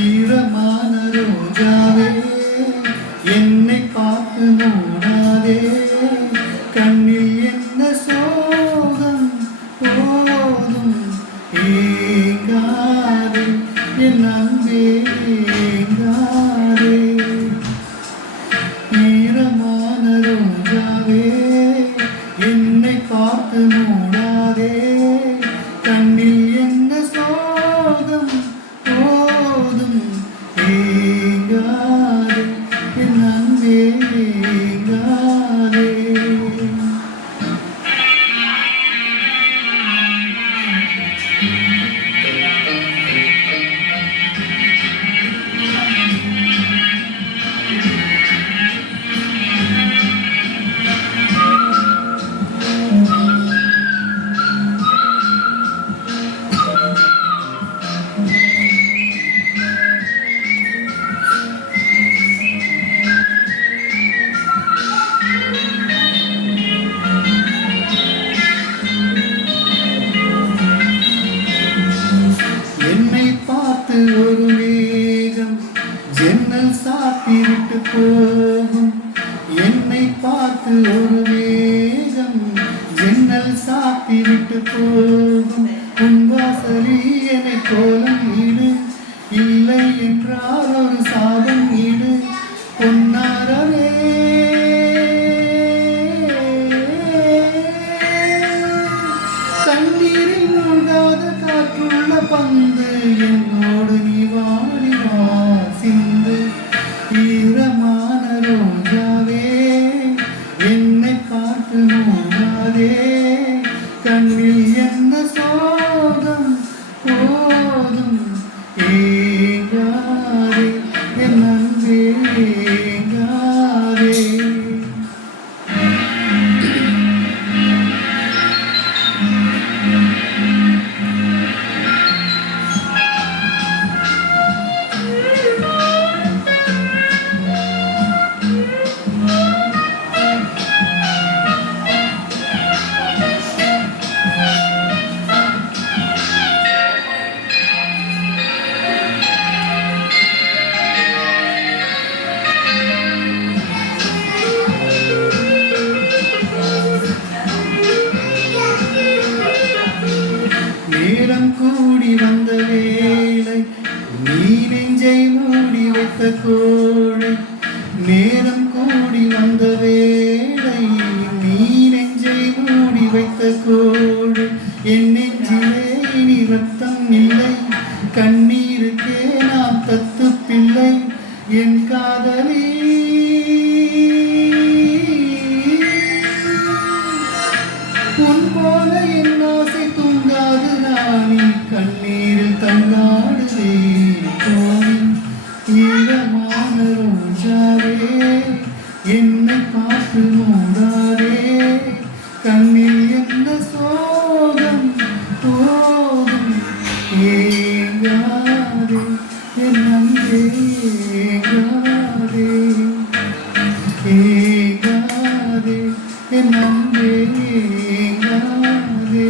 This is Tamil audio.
ஈரமான ரோஜாவே என்னை பார்த்து மூடாதே, கண்ணில் என்ன சோகம் போதும் ஏங்காதே, என் அன்பே ஏங்காதே. ஈரமான ரோஜாவே என்னை பார்த்து மூடாதே, கண்ணில் என்ன சோகம் போதும் ஏங்காதே, என் அன்பே ஏங்காதே. என்னை பார்த்து ஒரு மேகம் ஜன்னல் சாத்திவிட்டு போகும், என்னை பார்த்து ஒரு மேகம் ஜன்னல் சாத்திவிட்டு போகும். உன் வாசலில் என்னை கோலம் இடு, இல்லை என்றால் ஒரு சாதம் இடு. பொன்னாரவே தண்ணீரில் மூழ்காத காற்றுள்ள பந்து, என்னோடு நீ வாடி வா சிந்து. ஈரமான ரோஜாவே என்னை பார்த்து மூடாதே, கண்ணில் என்ன சோகம் போதும் ஏங்காதே, என் அன்பே ஏங்காதே. நேரம் கூடி வந்த வேளை நீ நெஞ்சை மூடி வைத்த கோழை, நேரம் கூடி வந்த வேளை நீ நெஞ்சை மூடி வைத்த கோழை. என் நெஞ்சிலே இனி ரத்தம் இல்லை, கண்ணீருக்கே நாம் தத்து பிள்ளை. என் காதலி உன் போல என் ஆசை தூங்காது நானே, கண்ணீரில் தன்னாடுதே தோணி. ஈரமான ரோஜாவே என்னை பார்த்து மூடாதே, கண்ணில் என்ன சோகம் போதும் ஏங்காதே, என் அன்பே ஏங்காதே, ஏங்காதே, என் அன்பே ஏங்காதே.